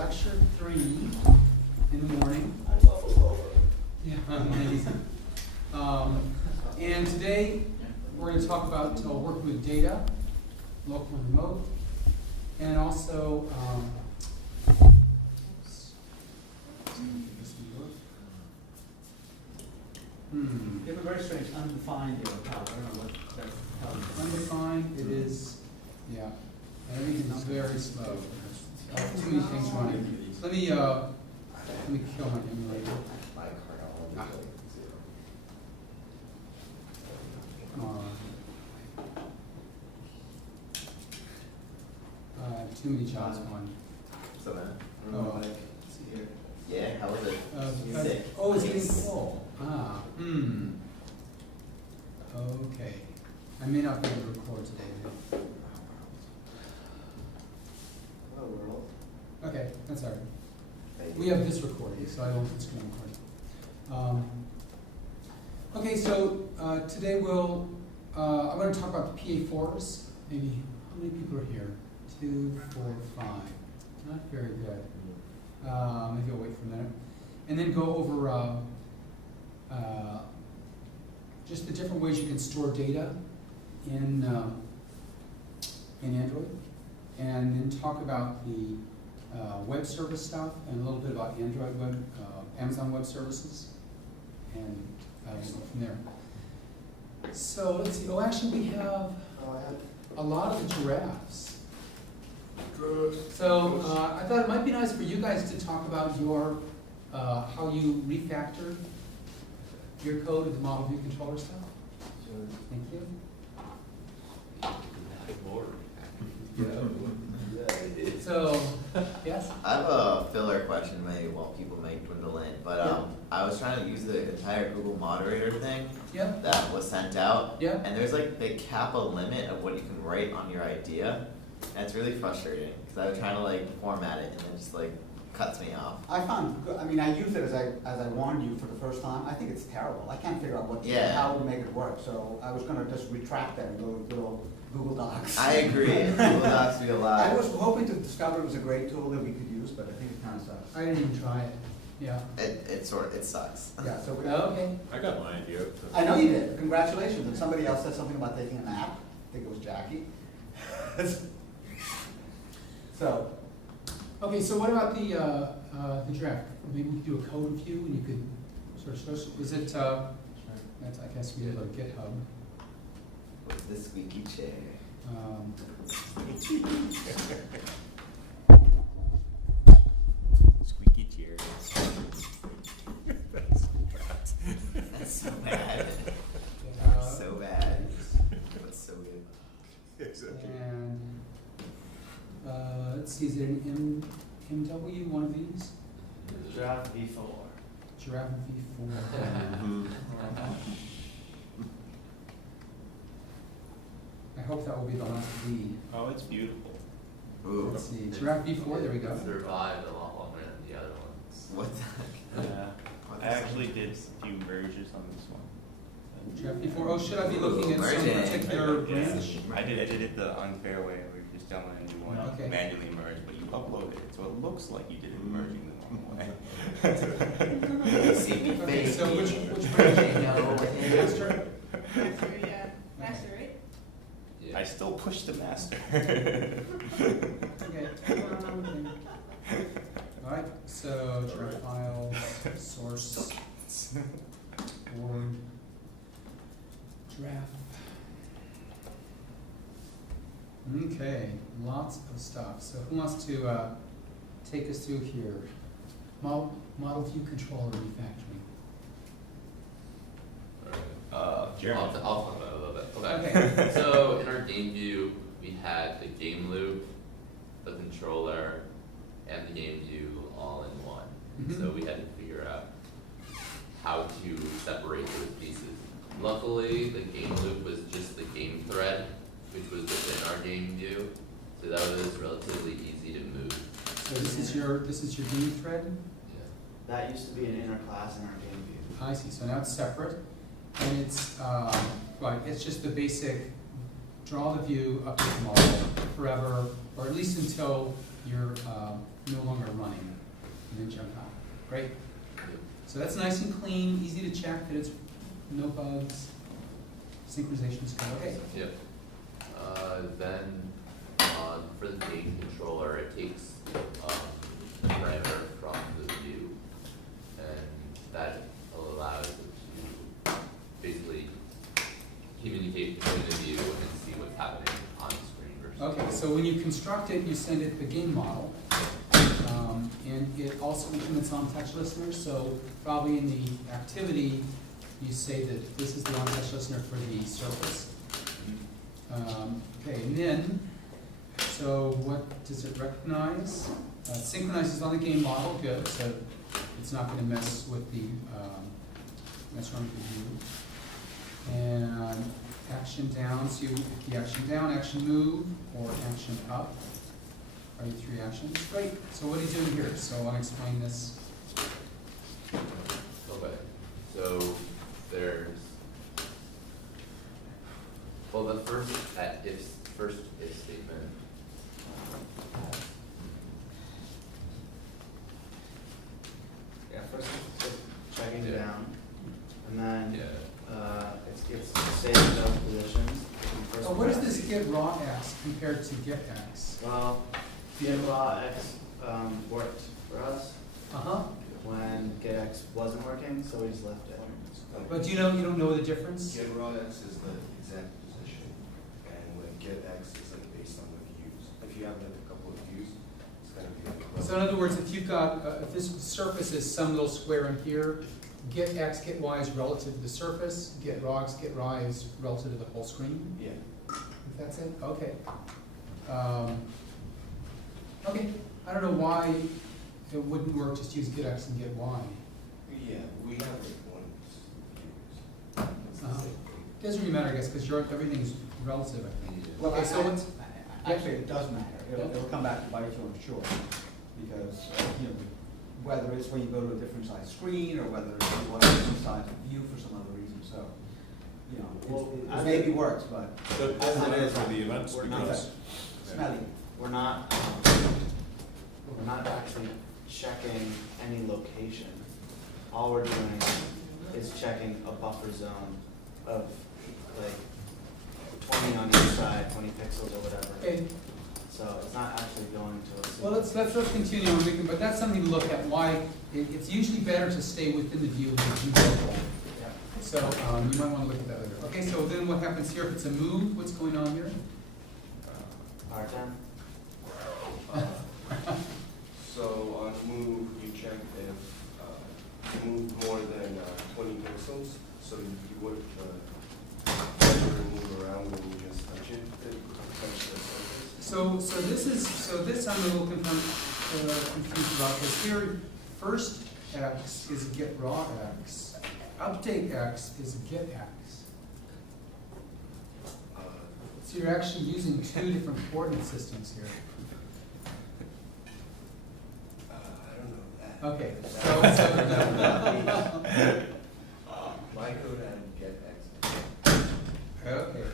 lecture 3 in the morning. I thought it was over. Yeah, amazing. And today we're going to talk about working with data, local and remote, and also You have a very strange undefined power. I don't know what that's undefined. It is, yeah. Everything is very slow. Too many things running. Let me kill my emulator. Come on. Too many jobs going. So then, Oh. see here. Yeah, how was it? Because, oh, it's getting full. Ah, Okay. I may not be able to record today. Hello, world. Okay, that's all right. We have this recording, so I don't think it's going to record. Okay, so today I'm going to talk about the PA4s. Maybe, how many people are here? 2, 4, 5. Not very good. Maybe I'll wait for a minute. And then go over just the different ways you can store data in Android. And then talk about the web service stuff and a little bit about Android web, Amazon Web Services. And we'll go from there. So let's see. Oh, actually, we have a lot of the giraffes. So I thought it might be nice for you guys to talk about your how you refactored your code with the model view controller stuff. Sure. Thank you. So, yes? I have a filler question, maybe while people may dwindle in, but I was trying to use the entire Google moderator thing Yeah. that was sent out, Yeah. and there's like they cap a limit of what you can write on your idea, and it's really frustrating because I was trying to like format it and it just like cuts me off. I found, I mean, I used it as I warned you for the first time. I think it's terrible. I can't figure out how to make it work. So I was going to just retract that and go to good old Google Docs. I agree. Google Docs would be a lot. I was hoping to discover it was a great tool that we could use, but I think it kind of sucks. I didn't even try it. Yeah. It sucks. Yeah. So we. Okay. I got my idea. I know you did. Congratulations. And somebody else said something about taking a nap. I think it was Jackie. So. Okay, so what about the draft? Maybe we could do a code review and you could sort of show, is it, that's, I guess we did like GitHub. What's the squeaky chair? Squeaky chair. That's so bad. So bad. But so good. And let's see, is it an MW, one of these? Giraffe V4. Giraffe V4. I hope that will be the last V. Oh, it's beautiful. Ooh. Let's see, Giraffe V4, there we go. It survived a lot longer than the other ones. What the heck? Yeah. I actually did a few merges on this one. Giraffe V4, oh, should I be looking at some Merging. particular branch? I did it the unfair way, where you just download a new one, Okay. manually merge, but you upload it, so it looks like you did it merging the normal way. See me Okay, face. so which branch do you know? No. Master? Master, right? I still push the master. Okay. All right, so giraffe files, source, Word, draft. Okay, lots of stuff. So who wants to take us through here? Model view controller refactoring. Jeremy. I'll talk about it a little bit. Okay. So in our game view, we had the game loop, the controller, and the game view all in one. Mhm. So we had to figure out how to separate those pieces. Luckily, the game loop was just the game thread, which was within our game view. So that was relatively easy to move. So this is your game thread? Yeah. That used to be an inner class in our game view. I see, so now it's separate, and it's, right, it's just the basic, draw the view, update the model forever, or at least until your no longer running, and then jump out. Great. So that's nice and clean, easy to check that it's no bugs. Synchronization is good. Okay. Yep. Then for the game controller, it takes a parameter from the view, and that allows it to basically communicate between the view and see what's happening on screen versus. Okay, so when you construct it, you send it the game model, and it also implements on-touch listeners. So probably in the activity, you say that this is the on-touch listener for the surface. Okay, and then, so what does it recognize? Synchronizes on the game model, good, so it's not gonna mess with the, mess around with the view. And action down, so the action down, action move, or action up are your three actions. Great, so what are you doing here? So I wanna explain this. Okay, so there's, well, the first if statement. Yeah, first it's checking Yeah. down, and then Yeah. it's saving those positions. First Oh, what is one. this get raw X compared to get X? Well, get raw X worked for us Uh-huh, when get X wasn't working, so we just left it. but you don't know the difference? Get raw X is the exact position, and when get X is like based on the views. If you have like a couple of views, it's gonna be like. So in other words, if you've got, if this surface is some little square in here, get X, get Y is relative to the surface, get raw X, get Y is relative to the whole screen? Yeah. If that's it, okay. Okay, I don't know why it wouldn't work, just use get X and get Y. Yeah, we have like one views. It's the Uh-huh. same thing. Doesn't really matter, I guess, because everything's relative, I think. Well, Okay, so what's, actually, it does matter. It'll come back to bite you, I'm sure. Because, whether it's when you go to a different size screen, or whether it's you want a different size view for some other reason, so, it maybe works, but. That as doesn't it matter is, for the events we're not because. smelly. We're not actually checking any location. All we're doing is checking a buffer zone of like 20 on each side, 20 pixels or whatever. okay, So it's not actually going to a. well, let's continue on, but that's something to look at, why, it's usually better to stay within the view than view local. Yeah. So, you might wanna look at that later. Okay, so then what happens here, if it's a move, what's going on here? R10. So on move, you check if you move more than 20 pixels, so you would measure and move around when you just touch it, touch the surface. So this I'm a little confused about, because here, first X is get raw X, update X is get X. So you're actually using two different coordinate systems here. I don't know that. Okay, My code and get X. okay,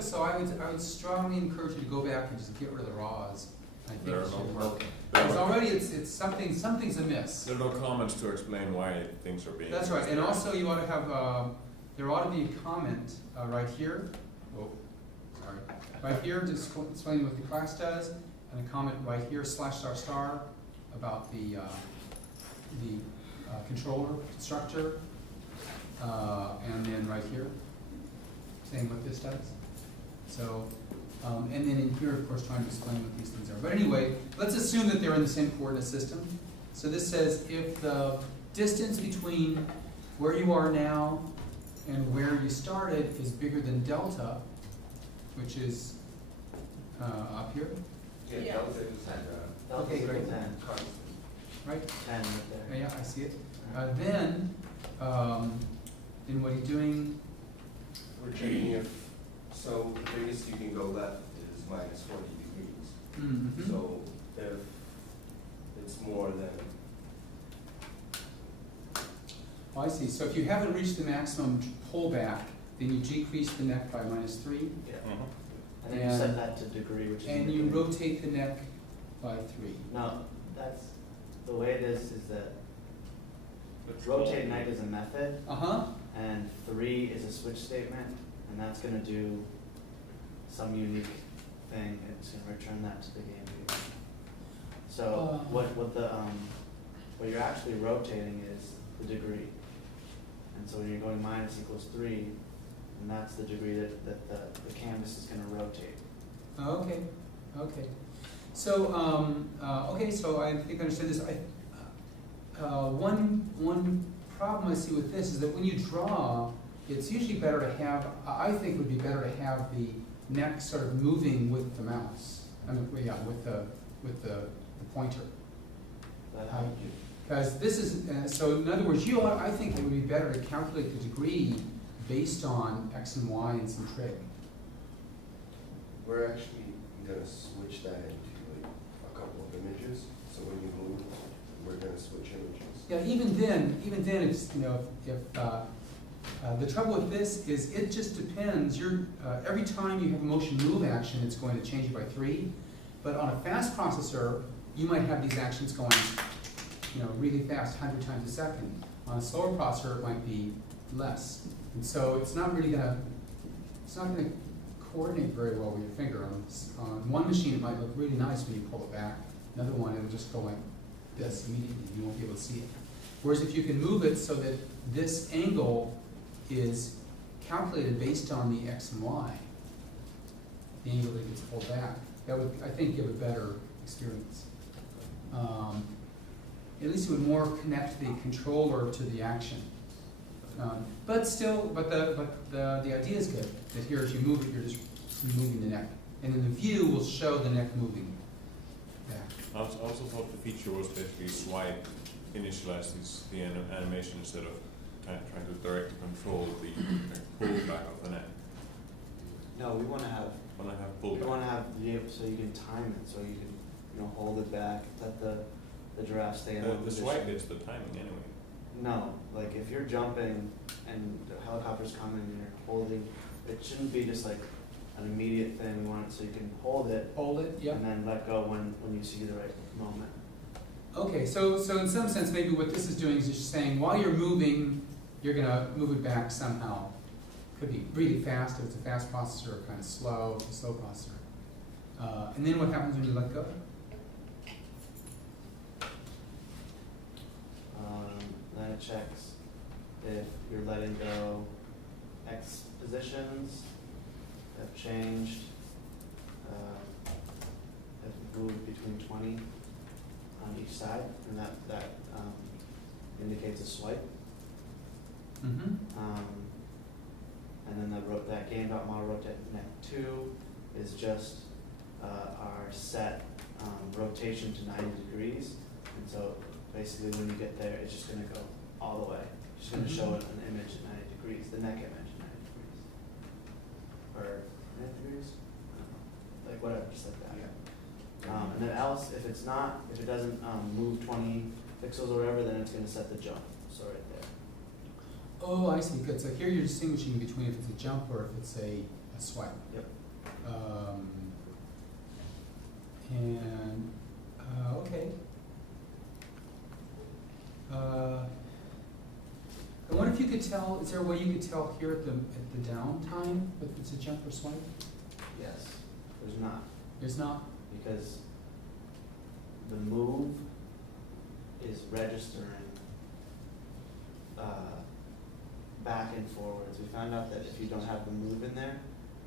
so I would strongly encourage you to go back and just get rid of the raws. I think There it are should no- work. Because already it's something's amiss. There are no comments to explain why things are being. That's right, and also you ought to have, there ought to be a comment right here. Oh, sorry. Right here, just explaining what the class does, and a comment right here, /** about the controller structure, and then right here, saying what this does. So, and then in here, of course, trying to explain what these things are. But anyway, let's assume that they're in the same coordinate system. So this says if the distance between where you are now and where you started is bigger than delta, which is up here, Yeah. Delta is Delta's Okay, equal great. 10. constant. right? 10 right there. Yeah, I see it. Then what are you doing? We're checking if, so the biggest you can go left is minus 40 degrees. Mhm. So if it's more than, Oh, I see. So if you haven't reached the maximum pullback, then you decrease the neck by -3, Yeah. Mhm. And then you set that to degree, which is. and you rotate the neck by 3. No, that's, the way it is that rotate neck is a method, Uh-huh, and 3 is a switch statement, and that's gonna do some unique thing, it's gonna return that to the game view. So what you're actually rotating is the degree. And so when you're going minus equals 3, and that's the degree that the canvas is gonna rotate. okay, okay. So, okay, so I think I understand this. One problem I see with this is that when you draw, it's usually better to have, I think it would be better to have the neck sort of moving with the mouse. I mean, yeah, with the pointer. That how you, Because this is, so in other words, I think it would be better to calculate the degree based on X and Y and some trig. We're actually gonna switch that into like a couple of images, so when you move, we're gonna switch images. Yeah, even then, it's, you know, if the trouble with this is it just depends. Every time you have a motion move action, it's going to change it by 3. But on a fast processor, you might have these actions going, you know, really fast, 100 times a second. On a slower processor, it might be less. And so it's not gonna coordinate very well with your finger. On one machine, it might look really nice when you pull it back. Another one, it'll just go like this immediately. You won't be able to see it. Whereas if you can move it so that this angle is calculated based on the X and Y, the angle that gets pulled back, that would, I think, give a better experience. At least it would more connect the controller to the action. But the idea is good. That here, as you move it, you're just moving the neck, and then the view will show the neck moving back. I also thought the feature was basically swipe, initialize the animation instead of trying to directly control the pullback of the neck. no, we wanna have, When I have we pullback. wanna have so you can time it, so you can, you know, hold it back, let the giraffe stay in one The position. swipe is the timing anyway. No, like if you're jumping and the helicopter's coming and you're holding, it shouldn't be just like an immediate thing. We want it so you can hold it Hold it, yeah. and then let go when you see the right moment. Okay, so in some sense, maybe what this is doing is just saying, while you're moving, you're gonna move it back somehow. Could be really fast if it's a fast processor, or kind of slow if it's a slow processor. And then what happens when you let go? Then it checks if you're letting go X positions have changed, have moved between 20 on each side, and that indicates a swipe. Mm-hmm. And then that game.model rotate neck 2 is just our set rotation to 90 degrees. And so basically when you get there, it's just going to go all the way. It's just going to show it an image at 90 degrees, the neck image at 90 degrees. Or 90 degrees? I don't know. Like whatever, just like that. And then else, if it doesn't move 20 pixels or whatever, then it's going to set the jump. So right there. Oh, I see. Good. So here you're distinguishing between if it's a jump or if it's a swipe. Yep. Okay. I wonder if you could tell. Is there a way you could tell here at the downtime if it's a jump or swipe? Yes. There's not. There's not. Because the move is registering back and forwards. We found out that if you don't have the move in there,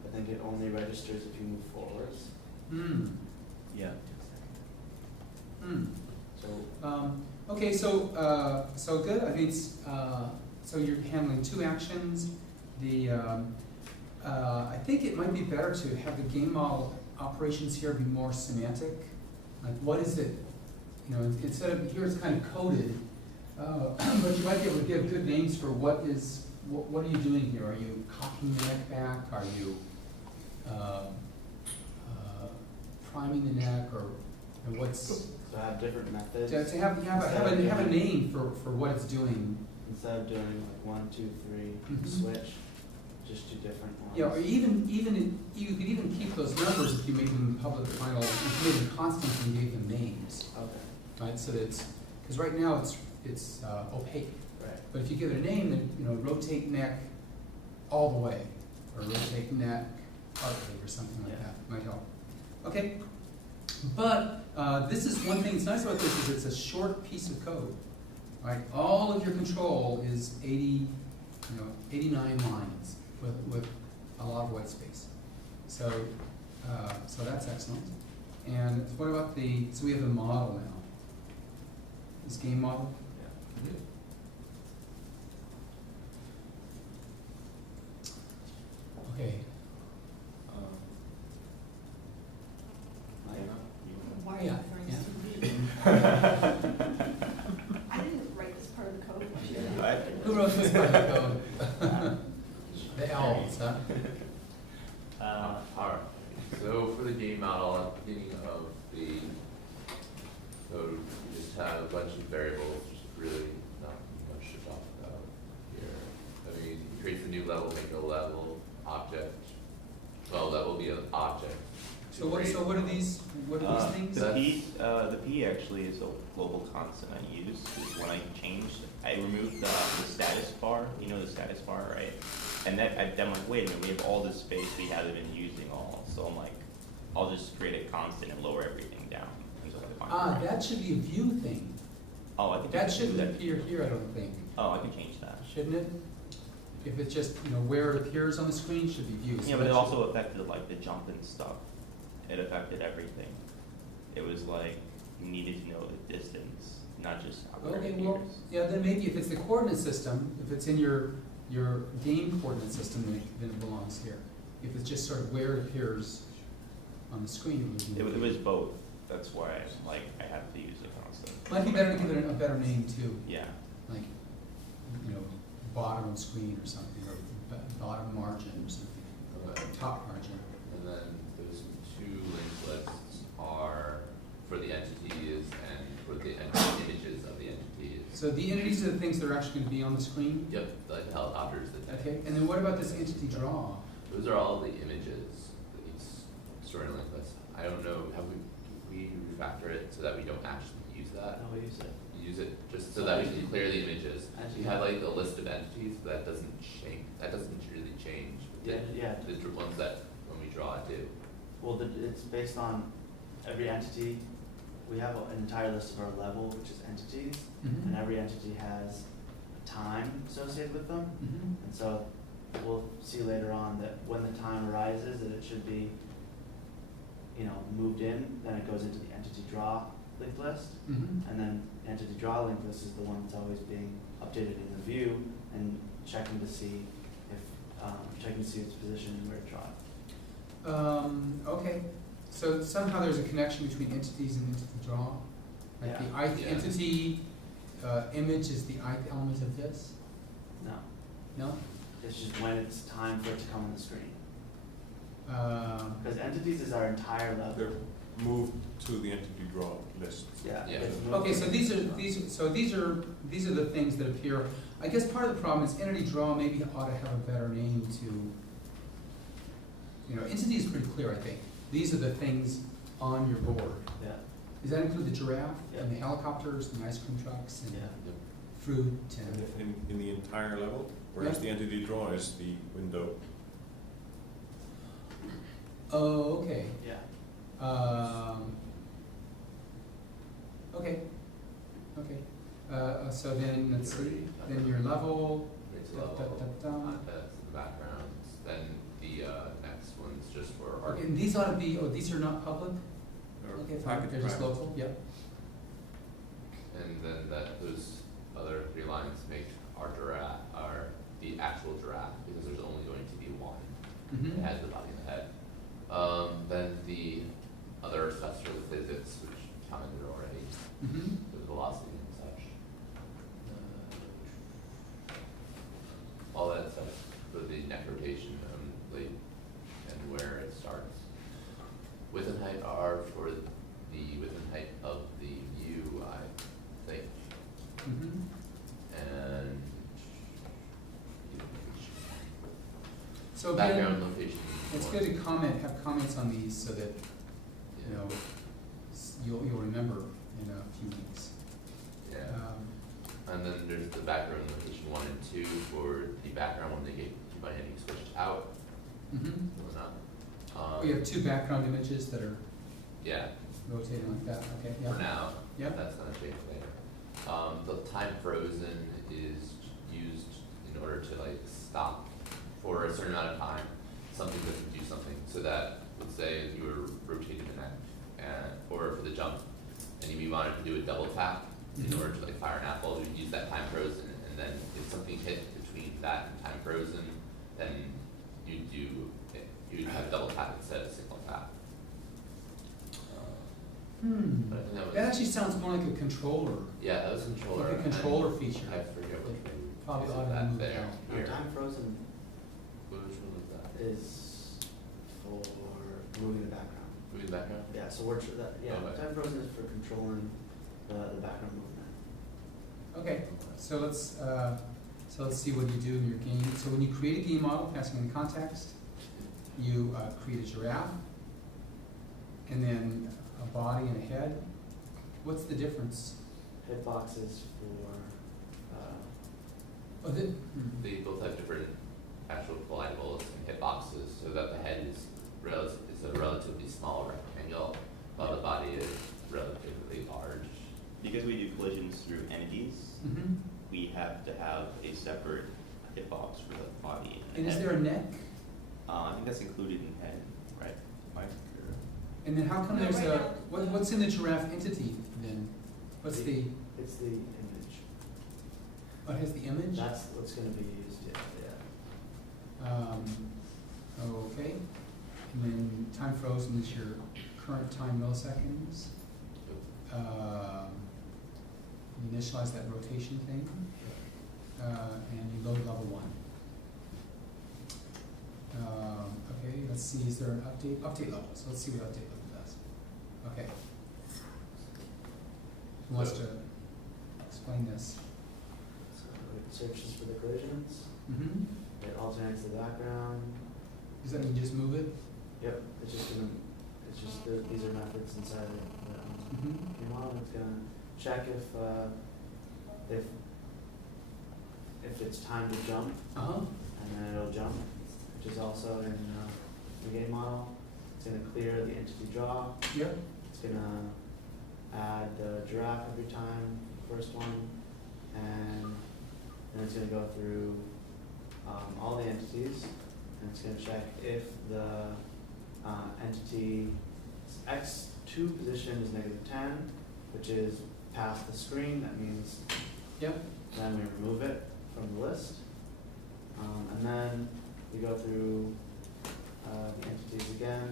I think it only registers if you move forwards. Hmm. Yeah. Hmm. So Okay, so good. I think it's, so you're handling 2 actions. I think it might be better to have the game model operations here be more semantic. Like, what is it? You know, instead of here, it's kind of coded, but you might be able to give good names for what are you doing here? Are you cocking the neck back? Are you priming the neck, or what's? So have different methods. To have a name for what it's doing. Instead of doing like 1, 2, 3, Mhm. switch, just 2 different ones. Yeah, or you could even keep those numbers if you made them public final, if you made them constant and gave them names. Okay. right? So that it's, because right now it's opaque. Right. But if you give it a name, then, you know, rotate neck all the way, or rotate neck partly, or something like Yeah. that, might help. Okay, but this is one thing that's nice about this, is it's a short piece of code, right? All of your control is 89 lines with a lot of white space. So, so that's excellent. And what about so we have the model now. This game model? Yeah. Okay. Why Yeah, referring yeah. to me? I didn't write this part of the code. Who wrote this part of the code? The elves, huh? Alright, so for the game model, at the beginning of the code, we just have a bunch of variables, just really not much to talk about here. I mean, it creates a new level, make a level, object, well, that will be an object. So what are these things? The P actually is a global constant I use. Is when I changed, I removed the status bar. You know the status bar, right? And I'm like, wait a minute, we have all this space we haven't been using all. So I'm like, I'll just create a constant and lower everything down until I find it right. That should be a view thing. Oh, I can That do shouldn't appear here, I don't think. Oh, I can change that. Shouldn't it? If it's just, you know, where it appears on the screen should be view. So Yeah, but it that also affected like the jump and stuff. It affected everything. It was like you needed to know the distance, not just where Okay, it well, appears. yeah, then maybe if it's the coordinate system, if it's in your game coordinate system, then it belongs here. If it's just sort of where it appears on the screen, it would be. It was both. That's why I have to use a constant. Might be better to give it a better name too, Yeah. like, you know, bottom screen or something, or bottom margin or something, or top margin. And then those two linked lists are for the entities and for the images of the entities. So the entities are the things that are actually going to be on the screen? Yep, like the helicopters, the tanks. Okay, and then what about this entity draw? Those are all the images that needs stored in linked list. I don't know, we refactor it so that we don't actually use that? No, we use it. Use it just so that we can clear the images. You have like a list of entities, but that doesn't change, that doesn't really change. Yeah, yeah. The ones that when we draw it do. Well, it's based on every entity. We have an entire list of our level, which is entities, Mhm. and every entity has a time associated with them. Mhm. And so we'll see later on that when the time arises, that it should be, you know, moved in, then it goes into the entity draw linked list. Mhm. And then entity draw linked list is the one that's always being updated in the view and checking to see its position and where to draw it. Okay, so somehow there's a connection between entities and entity draw? Like the Yeah. ith Yeah. entity image is the ith element of this? No, No? it's just when it's time for it to come on the screen. Um, Because entities is our entire level. They're moved to the entity draw list. Yeah. Yeah. it's moved Okay, so from- these are the things that appear. I guess part of the problem is entity draw maybe ought to have a better name to, you know, entity is pretty clear, I think. These are the things on your board. Yeah, Does that include the giraffe and the Yeah. helicopters and the ice cream trucks and yeah. fruit and? In the entire level, whereas Yeah. the entity draw is the window. Oh, okay. Yeah. Okay. Okay. So then, let's see, then your level, Creates a da, level, da, da, da. that's the backgrounds, then the next one's just for art. Okay, and these ought to be, these are not public? Or Okay, fine, package they're just private. local, yep. And then those other three lines make our giraffe, the actual giraffe, because there's only going to be one. Mhm. It has the body and the head. Then the other stuff's for the physics, which commented already, Mhm. the velocity and such. All that stuff for the neck rotation and where it starts. Width and height are for the width and height of the view, I think, Mhm. and So background then, location. it's good to have comments on these so that, you know, you'll remember in a few weeks. there's the background location 1 and 2 for the background when they get by getting switched out. Mm-hmm. Whatnot. We have two background images that are Yeah, rotating like that, okay, yeah. for now. Yep. That's gonna change later. The time frozen is used in order to like stop for a certain amount of time, something doesn't do something, so that, let's say you were rotating the neck, or for the jump, and you wanted to do a double tap in Mhm. order to like fire an apple, you'd use that time frozen, and then if something hit between that and time frozen, then you'd have double tap instead of single tap. But I think that was. That actually sounds more like a controller, Yeah, that was controller. like a and controller feature. I forget which one. Probably Is it ought to that move there? down. Here. Time frozen Which one was that? is for moving the background. Moving the background? Yeah, so Okay. time frozen is for controlling the background movement. Okay, so let's see what you do in your game. So when you create a game model, passing in context, you create a giraffe, and then a body and a head. What's the difference? Hitboxes for, They both have different actual collidables and hitboxes, so that the head is a relatively small rectangle, while the body is relatively large. Because we do collisions through entities, Mm-hmm. we have to have a separate hitbox for the body. And is head. there a neck? I think that's included in head, right? Mike? And then how come No, there's right a, now, what's in the giraffe entity then? What's the, it's the image. what has the image? That's what's gonna be used, yeah. Okay, and then time frozen is your current time milliseconds. You initialize that rotation thing, and you load level 1. Okay, let's see, is there an update level? So let's see what update level does. Okay. Who wants to explain this? So it searches for the collisions, Mm-hmm. it alternates the background. Does that mean just move it? Yep, these are methods inside the Mm-hmm. game model. It's gonna check if it's time to jump, Uh-huh. and then it'll jump, which is also in the game model. It's gonna clear the entity draw. Yep. It's gonna add the giraffe every time, first one, and then it's gonna go through all the entities, and it's gonna check if the entity X2 position is -10, which is past the screen. That means Yep. then we remove it from the list, and then we go through the entities again,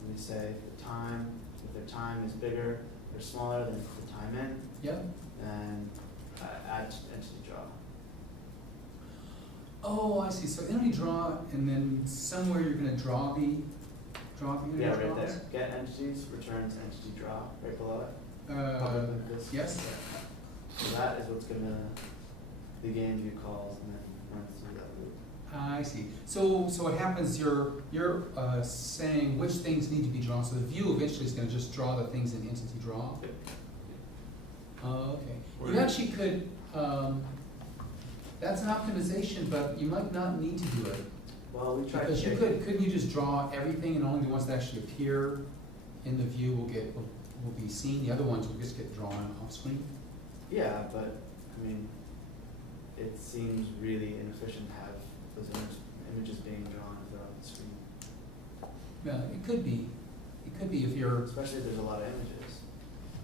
and we say if the time is bigger or smaller than the time in, Yep. then add entity draw. Oh, I see. So entity draw, and then somewhere you're going to draw the entity Yeah, right draws? there. Get entities returns entity draw right below it. Like this. Yes. So that is what's gonna the game view calls and then runs through that loop. I see. So what happens? You're saying which things need to be drawn. So the view eventually is going to just draw the things in entity draw. Okay. You actually could. That's an optimization, but you might not need to do it. Well, we tried Because to you couldn't you just draw everything and only the ones that actually appear in the view will be seen, the other ones will just get drawn off screen? Yeah, but I mean, it seems really inefficient to have those images being drawn throughout the screen. Yeah, it could be. It could be if you're, Especially if there's a lot of images.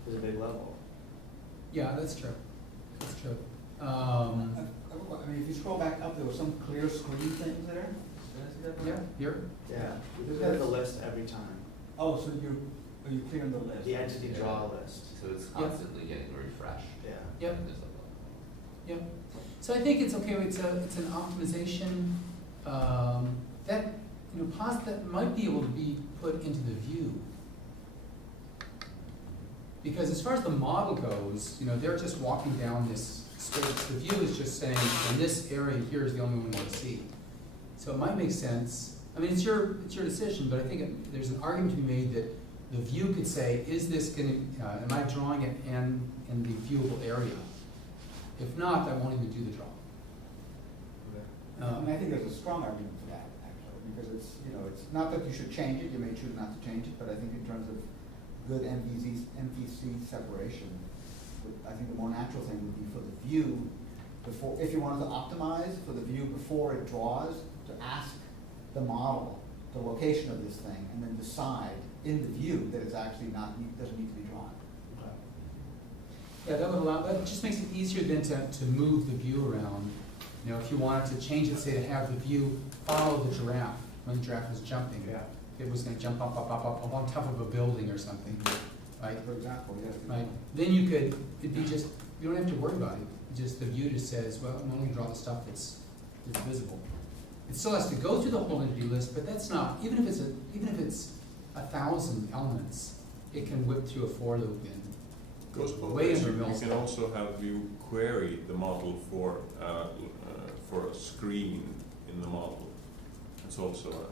There's a big level. yeah, that's true. That's true. I mean, if you scroll back up, there was some clear screen things there. Did I see that? Yeah, here, Yeah, we look at the list every time. Oh, so you clear the list? The entity draw list. So it's constantly getting refreshed. Yeah. Yep. And there's like yep. So I think it's okay, it's an optimization, that, that might be able to be put into the view. Because as far as the model goes, they're just walking down this space. The view is just saying, in this area here is the only one we want to see. So it might make sense. I mean, it's your decision, but I think there's an argument to be made that the view could say, is this going to, am I drawing it in the viewable area? If not, I won't even do the draw. And I think there's a strong argument for that, actually, because it's, you know, it's not that you should change it, you may choose not to change it, but I think in terms of good MVC separation, I think the more natural thing would be for the view, before, if you wanted to optimize for the view before it draws, to ask the model the location of this thing, and then decide in the view that it's actually not, doesn't need to be drawn. Yeah, that would allow, that just makes it easier then to move the view around. You know, if you wanted to change it, say to have the view follow the giraffe when the giraffe was jumping. Yeah. It was gonna jump up on top of a building or something, right? For example, yes. Right, then you could, it'd be just, you don't have to worry about it, just the view just says, well, I'm only gonna draw the stuff that's visible. It still has to go through the whole entity list, but that's not, even if it's 1,000 elements, it can whip through a for loop and Goes both way ways. under You mills. can also have you query the model for a screen in the model. It's also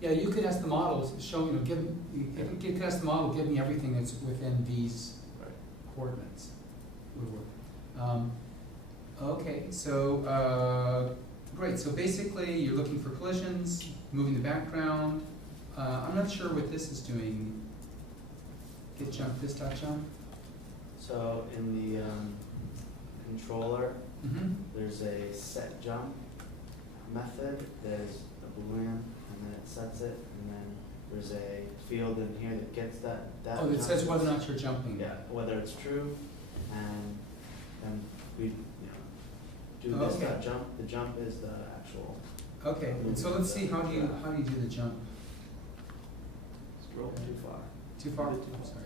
Yeah, you could ask the model, show, you know, you could ask the model, give me everything that's within these right. coordinates. Would work. Okay, so, great, so basically you're looking for collisions, moving the background. I'm not sure what this is doing. Get jump, this dot jump? So in the controller, Mm-hmm. there's a set jump method that is a boolean, and then it sets it, and then there's a field in here that gets that Oh, it jump. says whether or not you're jumping. Yeah, whether it's true, and then we, you know, do this Okay. dot jump. The jump is the actual. Okay, and so let's see, how do you do the jump? Scroll too far. Too far? Sorry.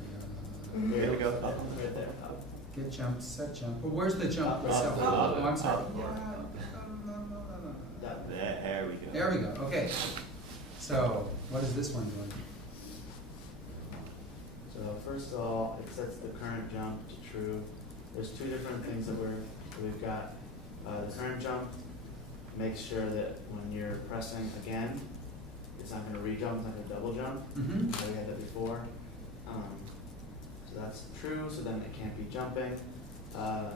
There we go. Up, right there. Up. Get jump, set jump. Well, where's the jump Up, itself? up, Oh, I'm sorry. up. That- There we go. There we go, okay. So, what is this one doing? So first of all, it sets the current jump to true. There's two different things that we've got. The current jump makes sure that when you're pressing again, it's not gonna re-jump, it's not gonna double jump. Mm-hmm. We had that before. So that's true, so then it can't be jumping. And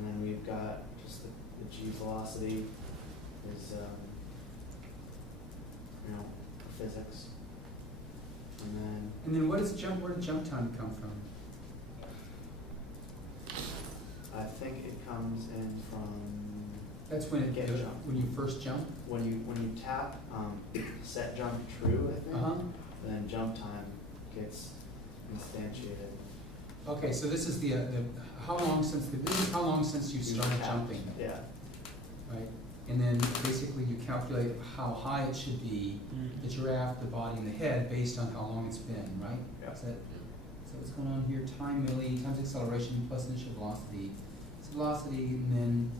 then we've got just the G velocity is, you know, physics. And then what is jump, where did jump time come from? I think it comes in from That's when it, Get jump. when you first jump? when you tap set jump true, I think. Uh-huh. Then jump time gets instantiated. Okay, so this is this is how long since you started tap. jumping, Yeah. right? And then basically you calculate how high it should be, the giraffe, the body, and the head, based on how long it's been, right? Yeah. Is that, so what's going on here? Time milli times acceleration plus initial velocity. It's velocity, and then,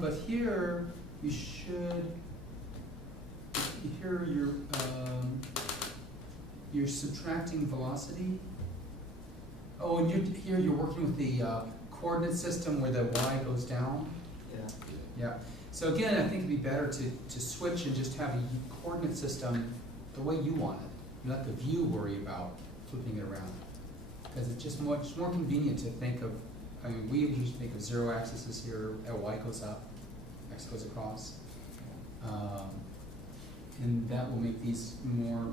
but here you should, here you're subtracting velocity. Oh, and here you're working with the coordinate system where the y goes down. Yeah. Yeah. So again, I think it'd be better to switch and just have a coordinate system the way you want it. Let the view worry about flipping it around. Because it's just much more convenient to think of, I mean, we usually think of 0 axis here, y goes up, x goes across. And that will make these more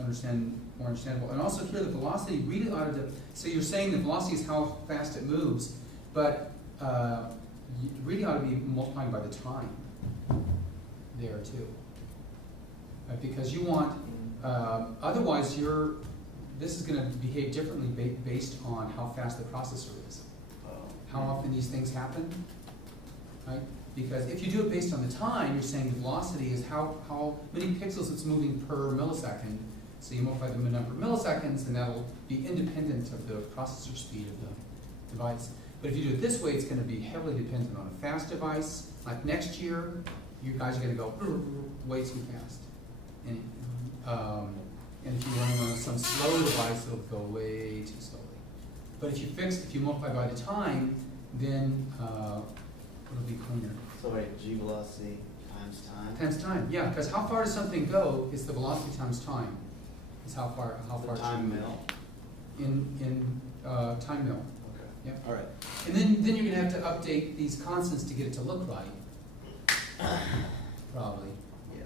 understandable. And also here, the velocity really ought to, so you're saying the velocity is how fast it moves, but you really ought to be multiplying by the time there too. Right? Because you want, otherwise this is going to behave differently based on how fast the processor is. How often these things happen, right? Because if you do it based on the time, you're saying the velocity is how many pixels it's moving per millisecond. So you multiply the number of milliseconds, and that'll be independent of the processor speed of the device. But if you do it this way, it's going to be heavily dependent on a fast device. Like next year, you guys are going to go way too fast. And if you're running on some slow device, it'll go way too slowly. But if you multiply by the time, then it'll be cleaner. So wait, G velocity times time. Times time, yeah, because how far does something go is the velocity times time. Is how far The it should time move. mil. in time mill. Okay. Yep. All right. And then you're gonna have to update these constants to get it to look right. Probably. Yeah.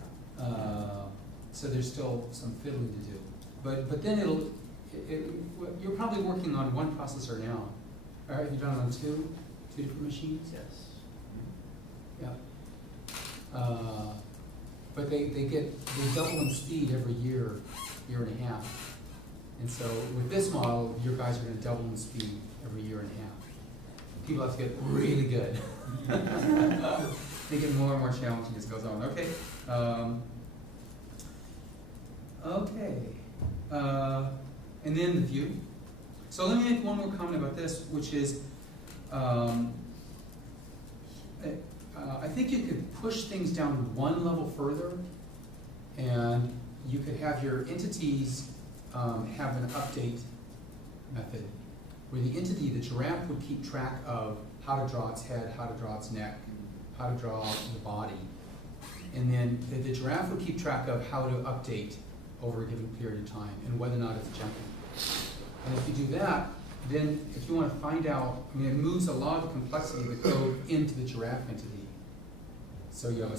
So there's still some fiddling to do. But then you're probably working on one processor now. All right, you've done it on two different machines? Yes. Yeah. But they double in speed every year and a half. And so with this model, your guys are gonna double in speed every year and a half. People have to get really good. They get more and more challenging as it goes on. Okay. And then the view. So let me make one more comment about this, which is, I think you could push things down one level further, and you could have your entities have an update method, where the entity, the giraffe, would keep track of how to draw its head, how to draw its neck, how to draw the body. And then the giraffe would keep track of how to update over a given period of time and whether or not it's jumping. And if you do that, then if you want to find out, I mean, it moves a lot of the complexity of the code into the giraffe entity. So you have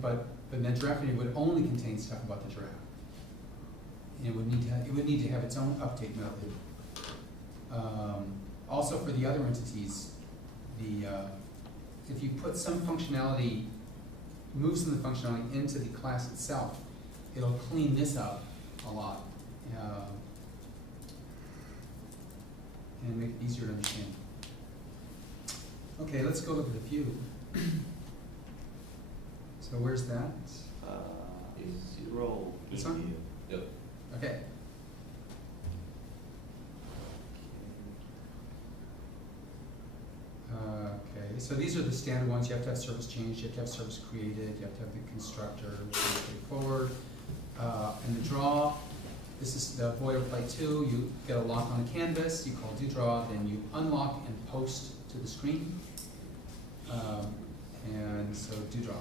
but the giraffe entity would only contain stuff about the giraffe. And it would need to have its own update method. Also for the other entities, if you put some functionality, move some of the functionality into the class itself, it'll clean this up a lot and make it easier to understand. Okay, let's go look at the view. So where's that? Zero. This one? Yep. Okay. Okay, so these are the standard ones. You have to have service changed, you have to have service created, you have to have the constructor, which is straightforward. And the draw, this is the boilerplate 2. You get a lock on the canvas, you call do draw, then you unlock and post to the screen. And so do draw.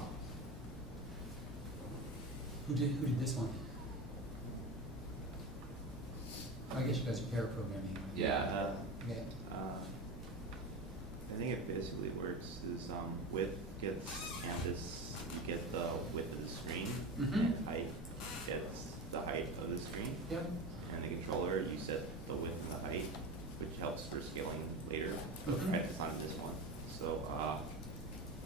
Who did this one? I guess you guys are pair programming. Yeah. Okay. I think it basically works is width gets canvas, you get the width of the screen, and height gets the height of the screen. Yep. And the controller, you set the width and the height, which helps for scaling later. Mhm. Right, it's not this one. So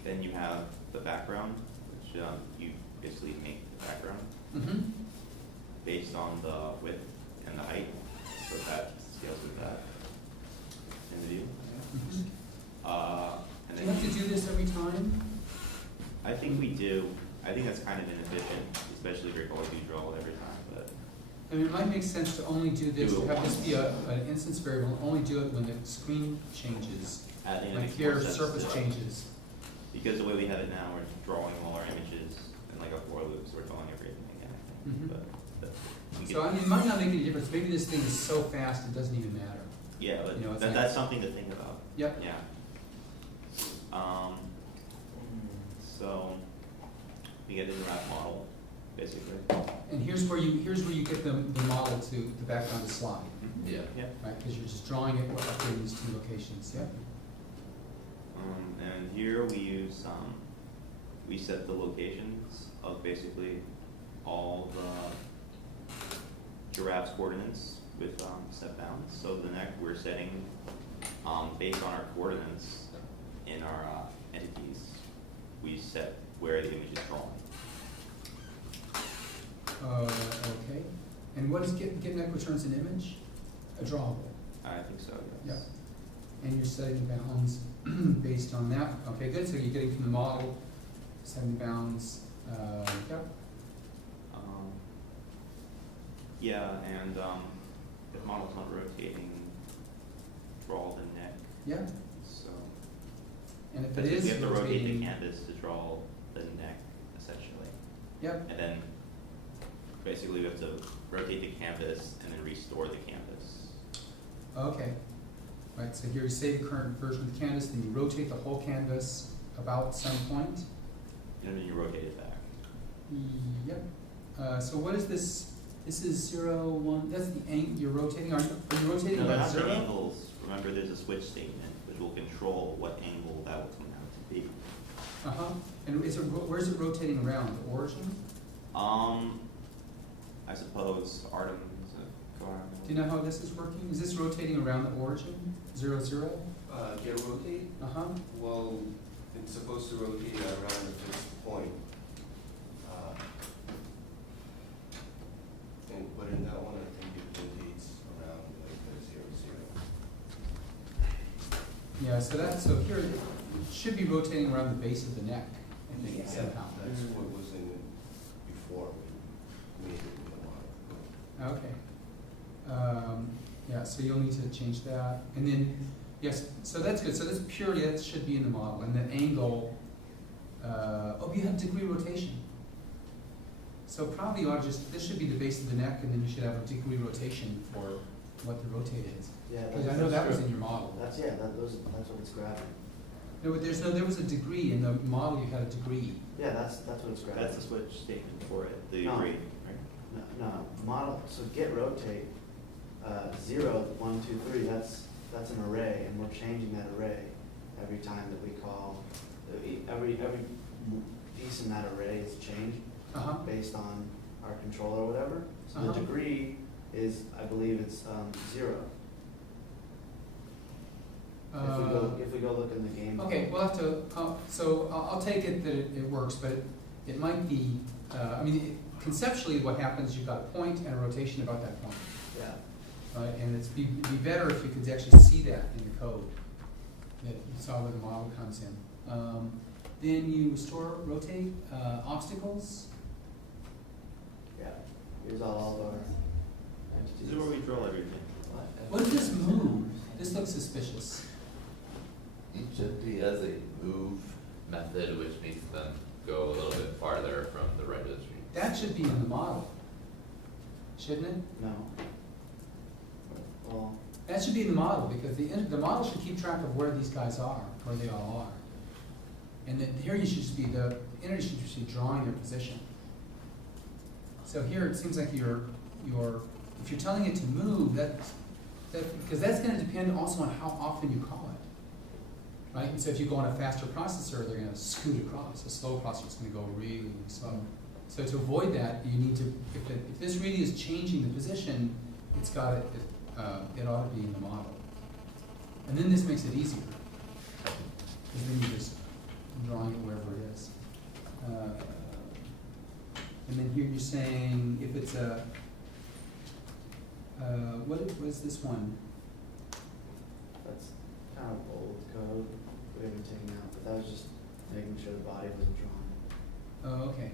then you have the background, which you basically make the background based on the width and the height. So that scales with that in the view. And Do you have to do this every time? I think we do. I think that's kind of inefficient, especially if you're going to draw every time. But I mean, it might make sense to only do this, Do it to have this once. be an instance variable, only do it when the screen changes. I think it Like makes here, more sense surface to- changes. Because the way we have it now, we're drawing all our images in like a for loop, so we're drawing everything again. I think. Mhm. But we So I mean, it might not make any difference. Maybe this thing is so fast it doesn't even matter. yeah, but you know, it's like- that's something to think about. Yep. Yeah. So we get into that model, basically. And here's where you get the model to the background to slide, Yeah. Yeah. right? Because you're just drawing it updating these two locations. Yep. And here we use we set the locations of basically all the giraffe's coordinates with set bounds. So the neck we're setting based on our coordinates in our entities, we set where the image is drawn. Okay. And what is get neck returns an image? A drawable. I think so, Yep. yes. And you're setting the bounds based on that. Okay, good. So you're getting from the model, setting bounds. Yep. Yeah, and if the model's not rotating, draw the neck. Yeah. So And if that's it it, is we have to rotate the rotating, canvas to draw the neck, essentially. yep. And then basically we have to rotate the canvas and then restore the canvas. Okay. Right. So here you save the current version of the canvas, then you rotate the whole canvas about some point. And then you rotate it back. Yep. So what is this This is 0, 1, that's the angle you're rotating, are you rotating No, they're about not the 0? angles. Remember, there's a switch statement which will control what angle that will come out to be. Uh-huh, and where's it rotating around, the origin? I suppose Artem is a go around. Do you know how this is working? Is this rotating around the origin, 0, 0? Get rotate? Uh-huh, Well, it's supposed to rotate around a fixed point. But in that one, I think it rotates around like the 0, 0. yeah, so here, it should be rotating around the base of the neck, I think, Yeah, somehow. that's what was in it before we made it in the model. Okay. Yeah, so you'll need to change that, and then, yes, so that's good, so this purely, that should be in the model, and the angle, oh, you have degree rotation. So probably you ought to just, this should be the base of the neck, and then you should have a degree rotation for what the rotate is. Yeah, Because I know that was in your model. That's, yeah, that's what it's grabbing. No, but there was a degree, in the model you had a degree. Yeah, that's what it's grabbing. That's the switch statement for it, the No. agree, right? No, model, so get rotate, 0, 1, 2, 3, that's an array, and we're changing that array every time that we call, every piece in that array is changed Uh-huh. based on our control or whatever. So the Uh-huh. degree is, I believe it's 0. If we go look in the game. Okay, we'll have to, so I'll take it that it works, but it might be, I mean, conceptually what happens, you've got a point and a rotation about that point. Yeah. Right, and it'd be better if you could actually see that in the code, that you saw where the model comes in. Then you store, rotate, obstacles. Yeah, here's all of our entities. This is where we draw everything. What does this move? This looks suspicious. Each entity has a move method which makes them go a little bit farther from the right of the street. That should be in the model, shouldn't it? No. Well, That should be in the model, because the model should keep track of where these guys are, where they all are. And then here you should just be, the entity should just be drawing their position. So here it seems like if you're telling it to move, because that's gonna depend also on how often you call it. Right, and so if you go on a faster processor, they're gonna scoot across. A slow processor is gonna go really, really slow. So to avoid that, you need to, if this really is changing the position, it ought to be in the model. And then this makes it easier, because then you're just drawing it wherever it is. And then here you're saying if it's a, what was this one? that's kind of old code we haven't taken out, but that was just making sure the body wasn't drawn. Oh, okay.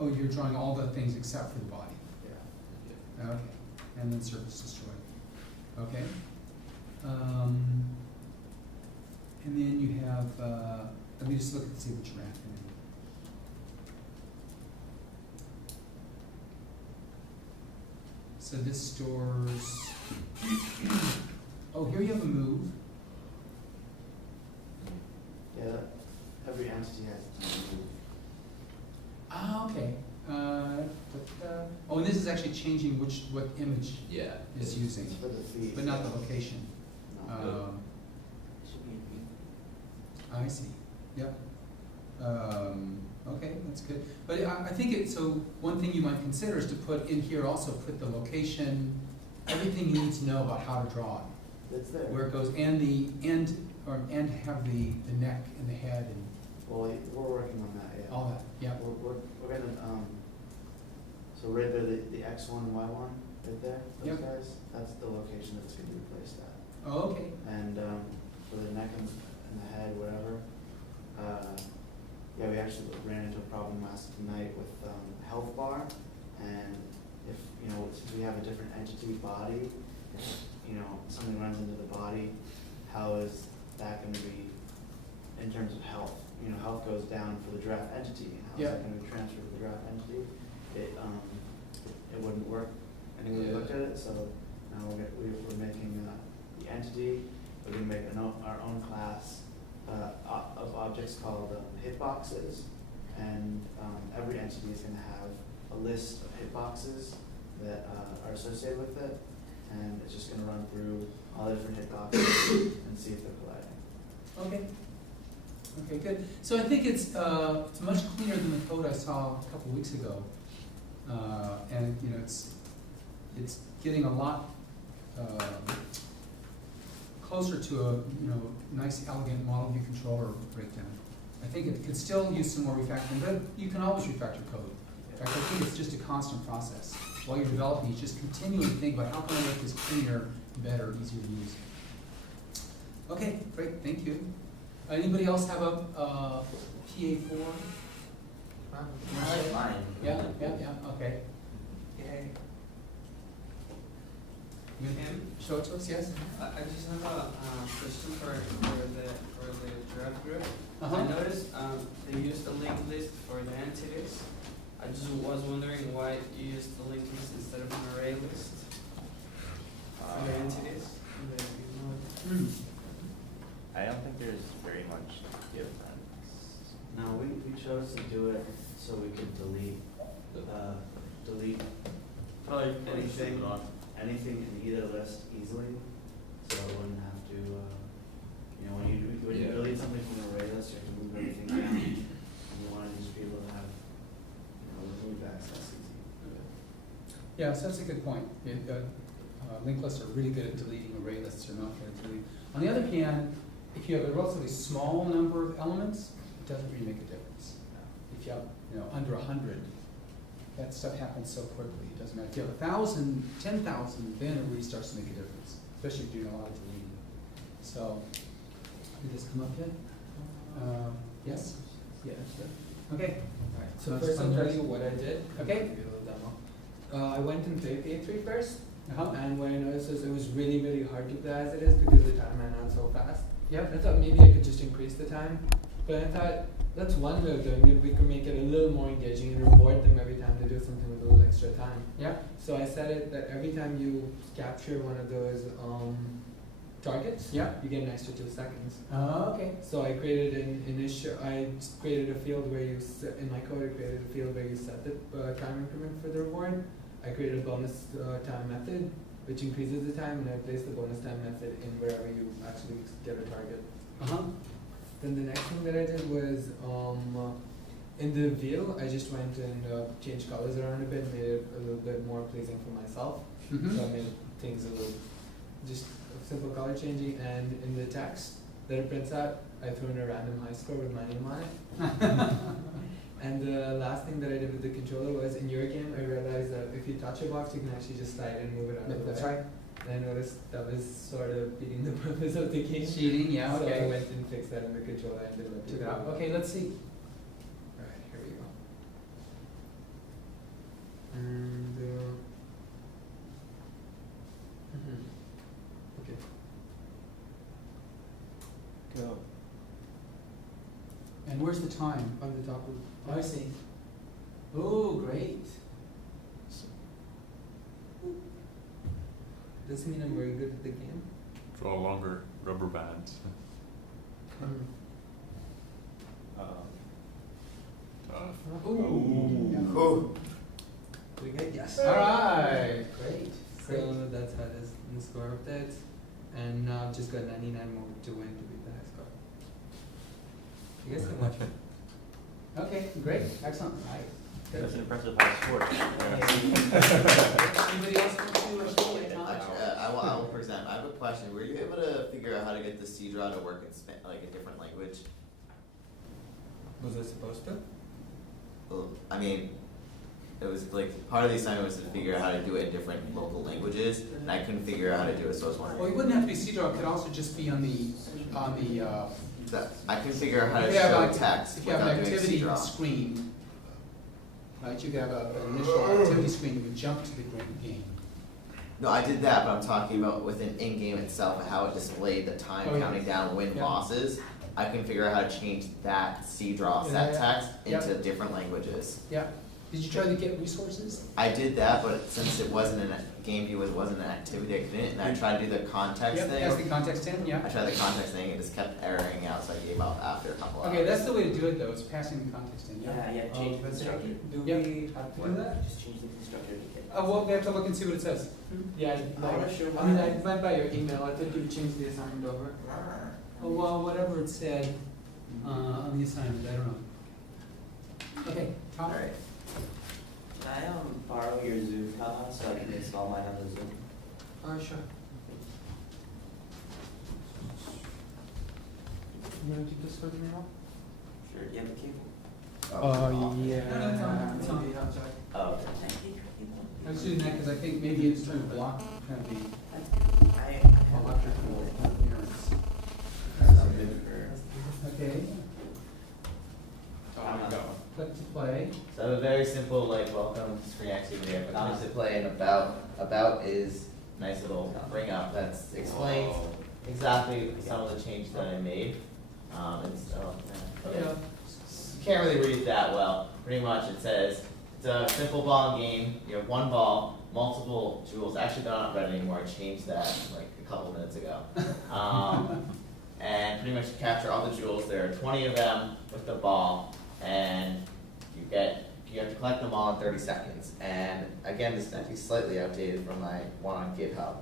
Oh, you're drawing all the things except for the body. Yeah. Okay, and then surface destroyed. Okay. And then you have, let me just look and see what you're after. So this stores, oh, here you have a move. Yeah, every entity has a move. Ah, okay. Oh, and this is actually changing what image Yeah. is using, It's for the feet. but not the location. No. I see, yep. Okay, that's good. But I think so one thing you might consider is to put in here also, put the location, everything you need to know about how to draw it. It's there. Where it goes, and and have the neck and the head and Well, we're working on that, yeah. all that, yeah. We're gonna, so right there, the X1 and Y1, right there, those Yep. guys, that's the location that it's gonna be replaced at. Oh, okay. And, for the neck and the head, wherever, yeah, we actually ran into a problem last night with, health bar, and if, since we have a different entity body, if, something runs into the body, how is that gonna be in terms of health? Health goes down for the draft entity, and how is that gonna be transferred to the draft entity? It wouldn't work, and we looked at it, so now we're making, the entity, we're gonna make our own class, of objects called hitboxes, and, every entity is gonna have a list of hitboxes that are associated with it, and it's just going to run through all the different hitboxes and see if they're colliding. Okay. Okay, good. So I think it's much cleaner than the code I saw a couple weeks ago, and you know it's getting a lot closer to a nice, elegant model view controller breakdown. I think it could still use some more refactoring, but you can always refactor code. In fact, I think it's just a constant process. While you're developing, you just continually think about how can I make this cleaner, better, easier to use. Okay, great, thank you. Anybody else have a PA4? Mine. Yeah, okay. Okay. You can show it to us, yes? I just have a question for the draft group. Uh-huh. I noticed they used the linked list for the entities. I just was wondering why you used the linked list instead of an array list for the entities. I don't think there's very much difference. No, we chose to do it so we could delete Like anything. anything in either list easily, so it wouldn't have to, when you delete something from an array list, you have to move everything down, and you want to just be able to have, remove access easy. Yeah, so that's a good point. Linked lists are really good at deleting array lists, they're not good at deleting. On the other hand, if you have a relatively small number of elements, it doesn't really make a difference. If you have, under 100, that stuff happens so quickly, it doesn't matter. If you have 1,000, 10,000, then it really starts to make a difference, especially if you're doing a lot of deleting. So, did this come up yet? Yes? Yeah, sure. Okay. Alright, so first I'll tell you what I did. Okay. Give you a little demo. I went and played PA3 first, Uh-huh. and what I noticed is it was really, really hard to play as it is because the time ran out so fast. Yep. I thought maybe I could just increase the time, but I thought that's one way of doing it. We could make it a little more engaging and reward them every time they do something with a little extra time. Yeah. So I set it that every time you capture one of those targets, Yeah. you get an extra 2 seconds. Okay. So I created created a field where you set, in my code I created a field where you set the time increment for the reward. I created a bonus time method which increases the time, and I placed the bonus time method in wherever you actually get a target. Uh-huh. Then the next thing that I did was in the view I just went and changed colors around a bit, made it a little bit more pleasing for myself. Mm-hmm. So I made things a little just simple color changing, and in the text that it prints out, I threw in a random high score with my name on it. And the last thing that I did with the controller was in your game, I realized that if you touch a box, you can actually just slide and move it out of the way. That's right. And I noticed that was sort of beating the purpose of the game. Cheating, yeah, So I okay. went and fixed that in the controller and did Took it out. Okay, let's see. Alright, here we go. And okay. Go. And where's the time? On the top of Oh, I see. Oh, great. does mean I'm very good at the game. Draw longer rubber bands. Tough. Ooh. Oh. Did we get yes? All right. Great. So that's how it is in the score updates. And now I've just got 99 more to win to beat the high score. You guys can watch it. Okay, great. Excellent. Right. That's an impressive high score. Anybody else want to show what I will present. I have a question. Were you able to figure out how to get the C draw to work in like a different language? Was I supposed to? Well, I mean, it was like part of the assignment was to figure out how to do it in different local languages, and I couldn't figure out how to do it. So I was wondering. Well, it wouldn't have to be C draw. It could also just be on the I can figure out how to if you have show like, text if you have an without doing activity C draw. screen, right? You could have an initial activity screen that would jump to the game. No, I did that, but I'm talking about within in-game itself and how it displayed the time Oh, yeah. counting down win Yeah. losses. I can figure out how to change that C draw Yeah, set yeah. text Yep. into different languages. Yeah. Did you try to get resources? I did that, but since it wasn't game view, it wasn't an activity, I couldn't, and I tried to do the context Yep, thing. that's the context in, yeah. I tried the context thing, it just kept erroring out, so I gave up after a couple hours. Okay, that's the way to do it though, is passing the context in, yeah. Yeah, change the constructor. Do Yep. we have to do that? Just change the constructor to get. Well, we have to look and see what it says. Yeah, I'm not sure I mean, why. I went by your email, I thought you changed the assignment over. Oh, well, whatever it said, on the assignment, I don't know. Okay, Tom? Alright. Can I borrow your Zoom Kaha so I can install mine on the Zoom? Sure. You wanna keep this for the mail? Sure, do you have a cable? Yeah. No, no, it's on. I'm sorry. Oh, I was doing that because I think maybe it's trying to block kind of the I electrical interference. Okay, click to play. So a very simple, like, welcome screen activity, but comes to play, and about is nice little bring up that explains exactly some of the changes that I made. And so, okay. You can't really read it that well. Pretty much it says, it's a simple ball game, you have one ball, multiple jewels. Actually, they're not red anymore, I changed that like a couple minutes ago. And pretty much you capture all the jewels. There are 20 of them with the ball, and you have to collect them all in 30 seconds. And again, this is actually slightly outdated from my one on GitHub.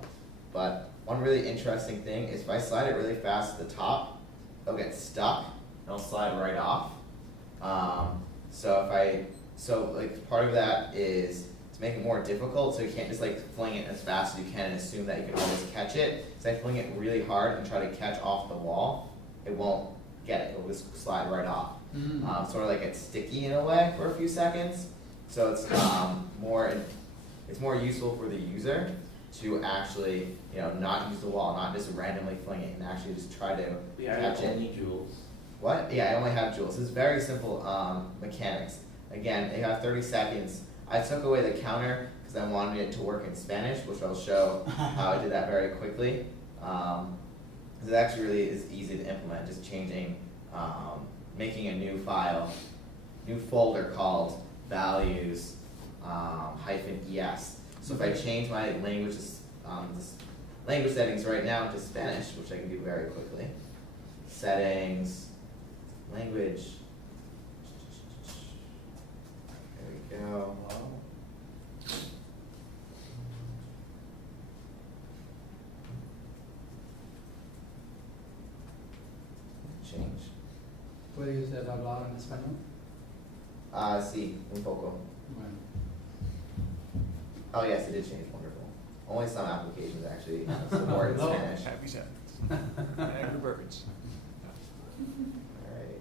But one really interesting thing is if I slide it really fast at the top, it'll get stuck and it'll slide right off. So like part of that is to make it more difficult, so you can't just like fling it as fast as you can and assume that you can always catch it. So I fling it really hard and try to catch off the wall, it won't get it, it'll just slide right off. Sort of like it's sticky in a way for a few seconds. So it's more useful for the user to actually, not use the wall, not just randomly fling it, and actually just try to catch it. only jewels. What? Yeah, I only have jewels. It's very simple mechanics. Again, they have 30 seconds. I took away the counter because I wanted it to work in Spanish, which I'll show how I did that very quickly. It actually really is easy to implement, just changing, making a new file, new folder called values -es. So if I change my language settings right now to Spanish, which I can do very quickly, settings, language, there we go. Change. ¿Puedes hablar en español? Sí, un poco. Bueno. Oh yes, it did change, wonderful. Only some applications actually support in Spanish. Happy sentence. Angry birds. Alright.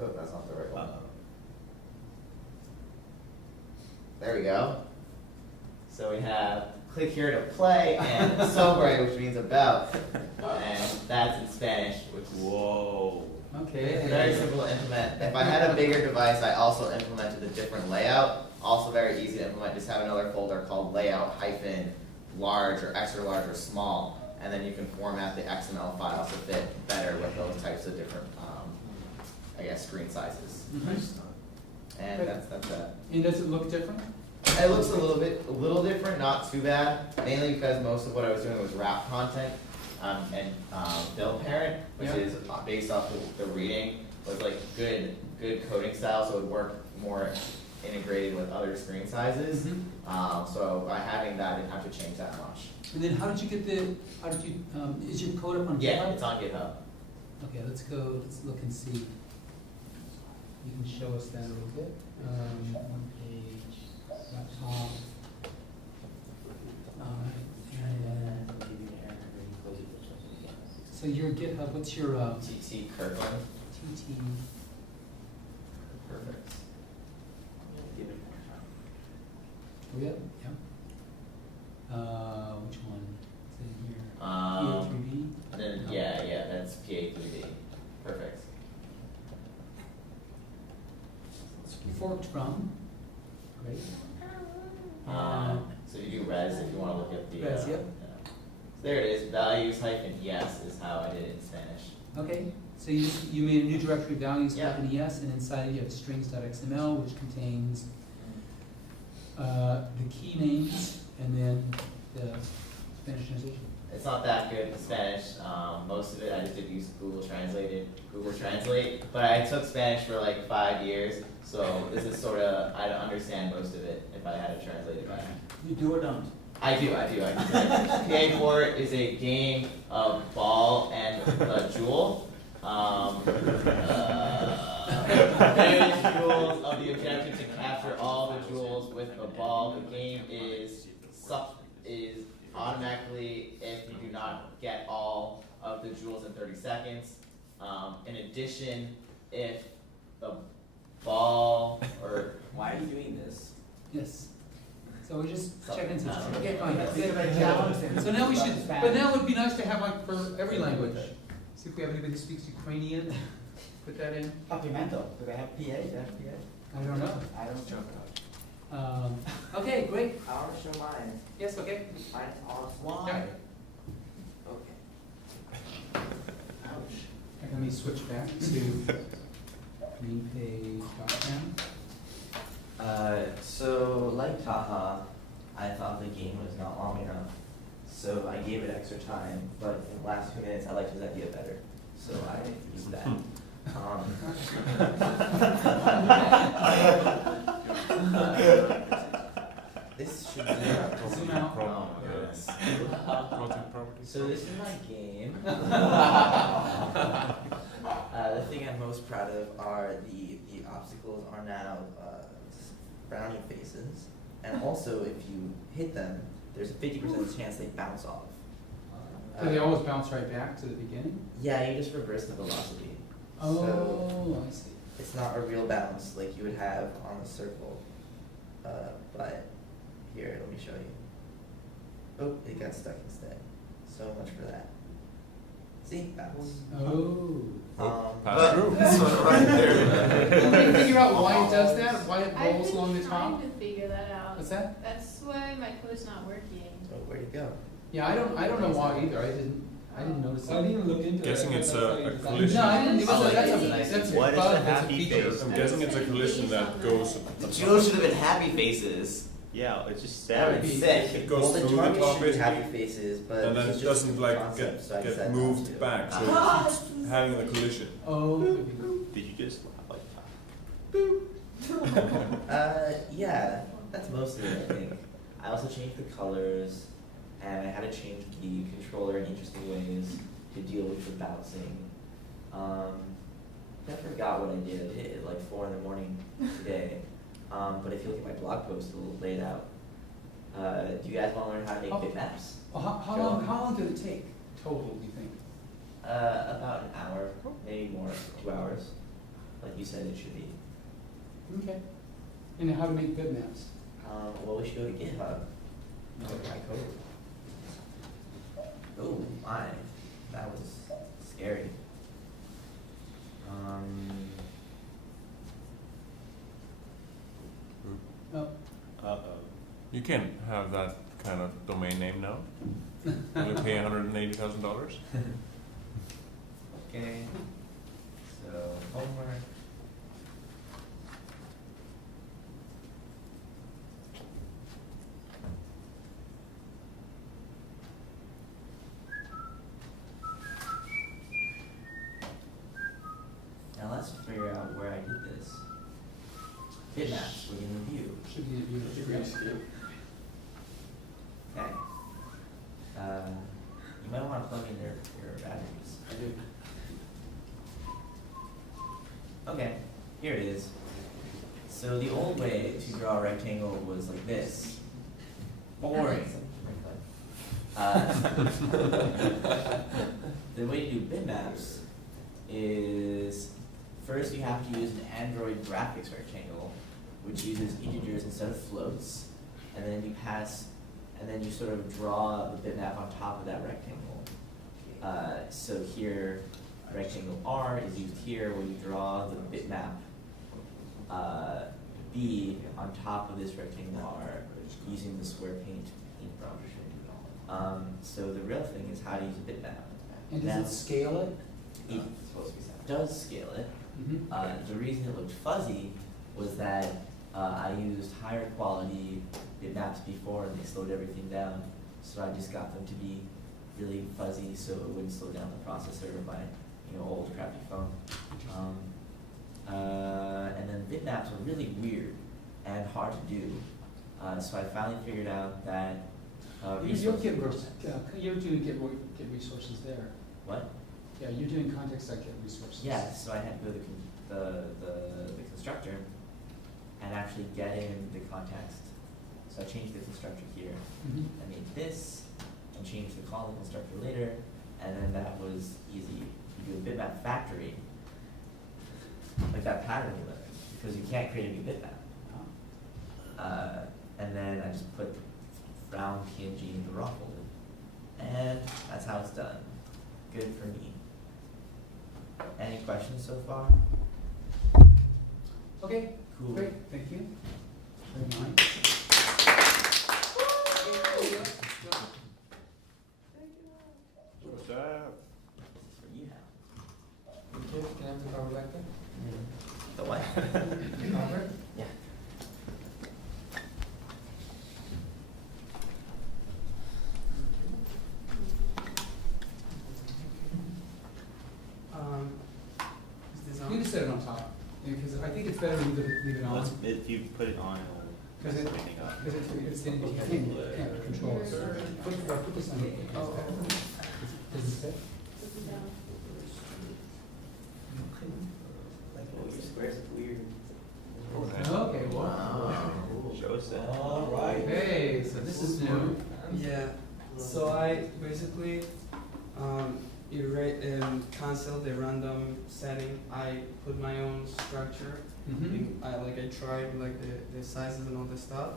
Oh, that's not the right one. There we go. So we have click here to play and sobre, which means about, and that's in Spanish, which is Whoa. Okay. very simple to implement. If I had a bigger device, I also implemented a different layout. Also very easy to implement. Just have another folder called layout -large or extra large or small, and then you can format the XML files to fit better with those types of different, screen sizes. And that's that. And does it look different? It looks a little different, not too bad, mainly because most of what I was doing was wrap content, and bill parent, which Yeah. is based off the reading, was like good coding style, so it would work more integrated with other screen sizes. So by having that, I didn't have to change that much. And then how did you is your code up on GitHub? Yeah, it's on GitHub. Okay, let's look and see. You can show us that a little bit. One page, laptop. So your GitHub, what's your, TT Kirkland. TT? Perfect. Oh, yeah, which one? Is it here? And then, yeah, that's PA3D. Perfect. Forked from, great. So you do res if you want to look at the. Res, yep. So there it is, values -es is how I did it in Spanish. Okay, so you made a new directory values Yeah. -es, and inside it you have strings.xml, which contains the key names and then the Spanish translation. It's not that good in Spanish. Most of it I just did use Google Translate. But I took Spanish for like 5 years, so this is sort of, I don't understand most of it if I had to translate it back. You do or don't? I do. PA4 is a game of ball and a jewel. Various jewels of the objective to capture all the jewels with the ball. The game is automatically if you do not get all of the jewels in 30 seconds. In addition, if the ball or Why are you doing this? Yes. So we're just checking into it. Something. Okay, fine. Yeah. So now we should, but now it would be nice to have like for every language. See if we have anybody who speaks Ukrainian, put that in. Papimento, do they have PA? Do they have PA? I don't know. I don't joke about Okay, great. I'll show mine. Yes, okay. Mine's awesome. Why? Okay. Ouch. Let me switch back to main page .com. So like Taha, I thought the game was not long enough, so I gave it extra time, but in the last 2 minutes I liked his idea better, so I used that. This should be Zoom out. yes. Project property. So this is my game. The thing I'm most proud of are the obstacles are now brownie faces, and also if you hit them, there's a 50% chance they bounce off. Do they always bounce right back to the beginning? Yeah, you just reverse the velocity. Oh, So I see. it's not a real bounce like you would have on the circle. But here, let me show you. Oh, it got stuck instead. So much for that. See, bounce. Oh. Pass through. This one right there. Can you figure out why it does that? Why it I've rolls along the been top? trying to figure that out. What's that? That's why my code's not working. Oh, where'd it go? Yeah, I don't know why either. I didn't notice I that. didn't even look into it. Guessing it's a No, collision. I didn't. It was Oh, that's it's a nice. that's a What is bug. the That's a happy feature. face? I'm guessing it's a collision that goes. The jewel should have been happy faces. Yeah, it's just That sad. would be sick. It goes Well, the through the target top should be basically, happy faces, but and then it's it just doesn't a like concept, so I get decided not moved to. back, so it keeps having the collision. Oh. Did you just laugh like that? Yeah, that's mostly it, I think. I also changed the colors, and I had to change the controller in interesting ways to deal with the bouncing. I forgot what I did. I hit it at like 4 in the morning today. But if you look at my blog post, it'll lay it out. Do you guys want to learn how to make Oh. bitmaps? Well, how long did it take total? Do you think? About an hour, maybe more, 2 hours. Like you said, it should be. Okay. And how to make bitmaps? Well, we should go to GitHub. Look at my code. Oh my, that was scary. Oh. Uh-oh. You can have that kind of domain name now. Only pay $180,000. Okay. So homework. Now let's figure out where I did this. Bitmaps, we're in review. Should be a Okay. You might want to plug in your batteries. I do. Okay, here it is. So the old way to draw a rectangle was like this. Boring. The way to do bitmaps is first you have to use an Android graphics rectangle, which uses integers instead of floats, and then you pass, and then you sort of draw the bitmap on top of that rectangle. So here, rectangle R is used here where you draw the bitmap B on top of this rectangle R using the square paintbrush. So the real thing is how to use a bitmap. And Now, does it scale it? it does scale it. Mm-hmm. The reason it looked fuzzy was that I used higher quality bitmaps before and they slowed everything down. So I just got them to be really fuzzy so it wouldn't slow down the processor of my old crappy phone. And then bitmaps were really weird and hard to do. So I finally figured out that You're doing get resources there. What? Yeah, you're doing context site get resources. Yeah, so I had to go to the constructor and actually get in the context. So I changed the constructor here. Mhm. I made this and changed the call constructor later, and then that was easy. You do a bitmap factory, like that pattern you learned, because you can't create a new bitmap. And then I just put round PNG in the raw folder, and that's how it's done. Good for me. Any questions so far? Okay, Cool. great, thank you. Very nice. What's up? This is for you now. Okay, can I have the power back there? The what? Power? Yeah. Is this You can set it on top, because I think it's better to leave it on. If you put it on, Because it'll it, mess everything up. because it's in, you can't control it. Put this on. Oh. Does it fit? Oh, your squares look weird. Okay, wow. Show us that. All right. Okay, so this is new. Yeah, so I basically, cancel the random setting. I put my own structure. Mm-hmm. I tried like the sizes and all the stuff.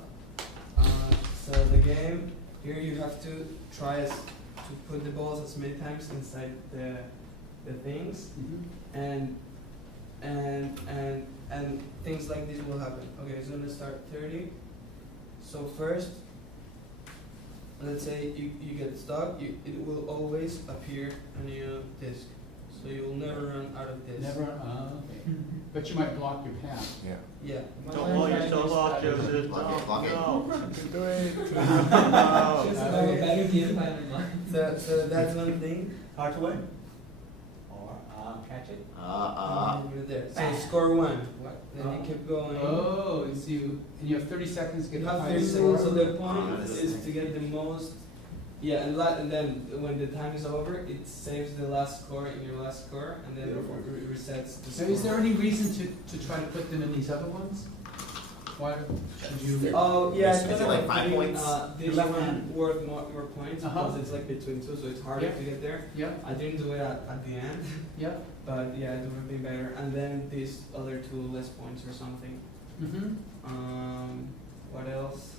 So the game, here you have to try to put the balls as many times inside the things, Mm-hmm. and things like this will happen. Okay, so let's start 30. So first, let's say you get stuck, it will always appear on your disk. So you will never run out of this. Never, okay. But you might block your path. Yeah. Yeah. Don't blow yourself off, Joseph. Block it. No. Do it. Better game plan in mind. So that's one thing. Hard to win? Or, catch it? You're there. So score one. Then you keep going. Oh, and so you have 30 seconds to get You the have highest 30 score. seconds, so the point is to get the most. Yeah, and then when the time is over, it saves the last score in your last score, and then resets the So score. is there any reason to try to put them in these other ones? Why should you? Oh, yeah, it's Is it gonna like 5 points? This Left one hand. worth more points Uh-huh. because it's like between two, so it's harder Yeah. to get there. Yeah, I didn't do it at the end, yeah. but yeah, it would have been better. And then these other two less points or something. Mm-hmm. What else?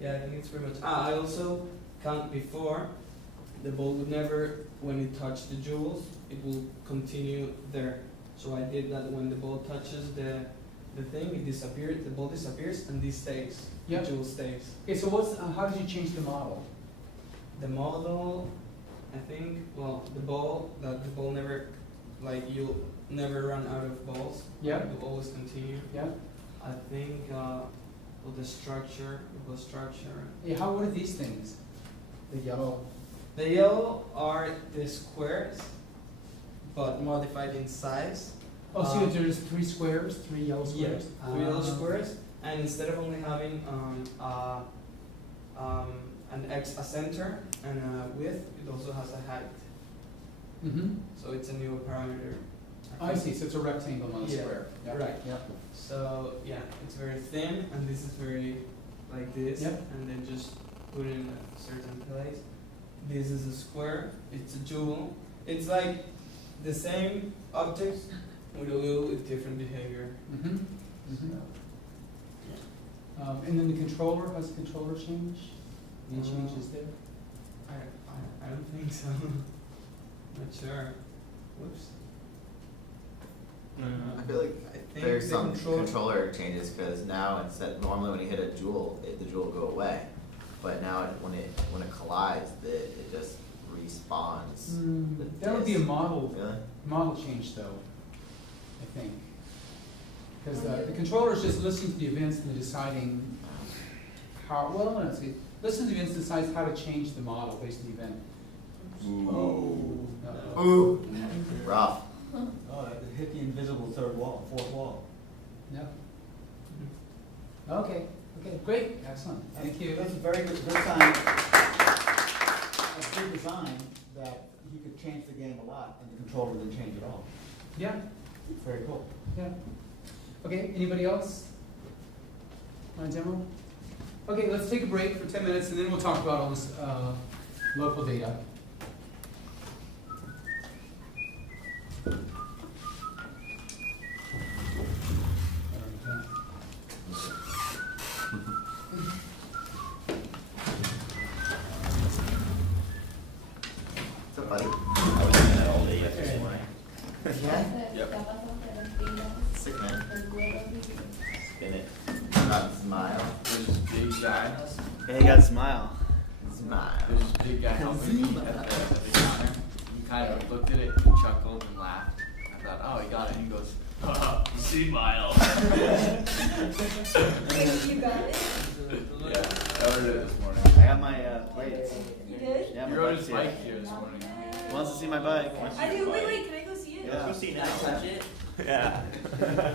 Yeah, I think it's pretty much. I also count before. The ball would never, when it touched the jewels, it will continue there. So I did that when the ball touches the thing, it disappears, the ball disappears, and this stays. Yep. The jewel stays. Okay, so how did you change the model? The model, I think, well, the ball never, like, you'll never run out of balls. Yeah. It will always continue. Yeah. I think, well, the structure. Yeah, what are these things? The yellow. The yellow are the squares, but modified in size. Oh, so there's 3 squares, 3 yellow squares? Yeah, 3 yellow squares, and instead of only having a center and a width, it also has a height. Mm-hmm. So it's a new parameter. I see, so it's a rectangle, not a Yeah, square. Yep. right. Yep. So yeah, it's very thin, and this is very like this, Yep. and then just put it in a certain place. This is a square. It's a jewel. It's like the same object with a little bit different behavior. Mm-hmm. Mm-hmm. And then the controller, has the controller changed? Any changes there? I don't think so. Not sure. Whoops. I feel like think there's the some control- controller changes because now normally when you hit a jewel, the jewel will go away, but now when it collides, it just respawns. That would be a disk. model Really? model change though, I think. Because the controller is just listening to the events and deciding how, well, let's see, listen to the events, decides how to change the model based on the event. Ooh. Ooh, rough. Oh, it hit the invisible third wall, fourth wall. No. Okay, okay, great, excellent, thank you. That's a very good sign. A good design that he could change the game a lot and the controller didn't change at all. Yeah, Very cool. yeah. Okay, anybody else? Want to demo? Okay, let's take a break for 10 minutes and then we'll talk about all this local data. What's up, buddy? I was doing that all day yesterday morning. Yeah? Sick, man. Spin it. Not smile. There's this big guy. Yeah, you got a smile. Smile. There's this big guy helping me at the counter. He kind of looked at it and chuckled and laughed. I thought, oh, he got it. And he goes, haha, smile. You got it? Yeah, I ordered it this morning. I got my plates. You did? Yeah, You my rode bike's his here. bike here this morning. Wants to see my bike. I do. Wait, can I go see it? Yeah. Go see now. Can I touch it? Yeah.